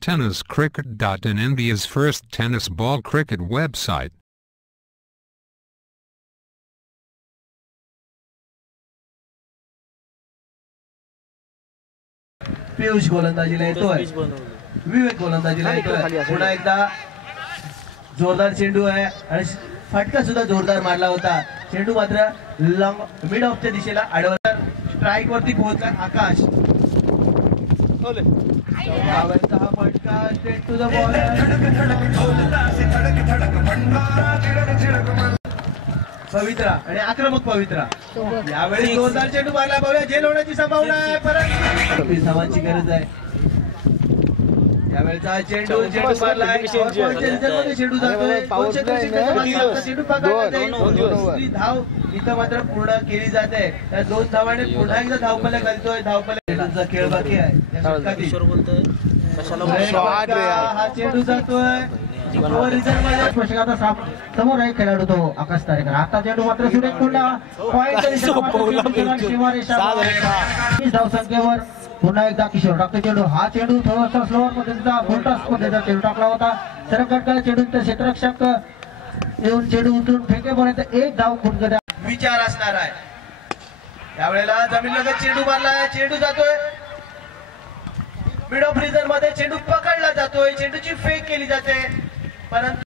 TennisCricket.in, India's first tennis ball cricket website. Piyush गोलंदाजीला येतोय, विवेक गोलंदाजीला येतोय. पुन्हा एकदा जोरदार चेंडू आहे आणि फटका सुद्धा जोरदार मारला होता. चेंडू मात्र लॉंग मिड ऑफच्या दिशेला आडवा स्ट्राइक वरती पोहोचला. आकाश हा फटका स्ट्रेट टू द बॉल. पवित्रा आणि आक्रमक पवित्रा यावेळी जोरदार चेंडू मारला. बघूया झेल होण्याची संभावना आहे, परंतु धावांची गरज आहे. यावेळेचा चेंडू मारलाय, चेंडू जातोय. चेंडू दुसरी धाव इथं मात्र पूर्ण केली जाते. त्या 2 धावाने पुन्हा एकदा धावपल्ल्या घालतोय. धावपल्ल्या खेळ बाकी आहे. हा चेंडू जातोय समोर आहे खेळाडू तो आकाश तारेकर. आता चेंडू मात्र सुरेख पुन्हा धावसंख्येवर पुन्हा एकदा किशोर टाकतो चेंडू. हा चेंडू थोडासा स्लोअर पद्धतीचा फुलटॉस पद्धतीचा चेंडू टाकला होता. सरकटला चेंडू क्षेत्ररक्षक येऊन चेंडू उतरून फेकेपर्यंत एक धाव कुठे विचार असणार आहे. त्यावेळेला जमीन लगत चेंडू मारला. चेंडू जातोय मिड ऑफ रिझन मध्ये. चेंडू पकडला जातोय. चेंडूची फेक केली जाते, परंतु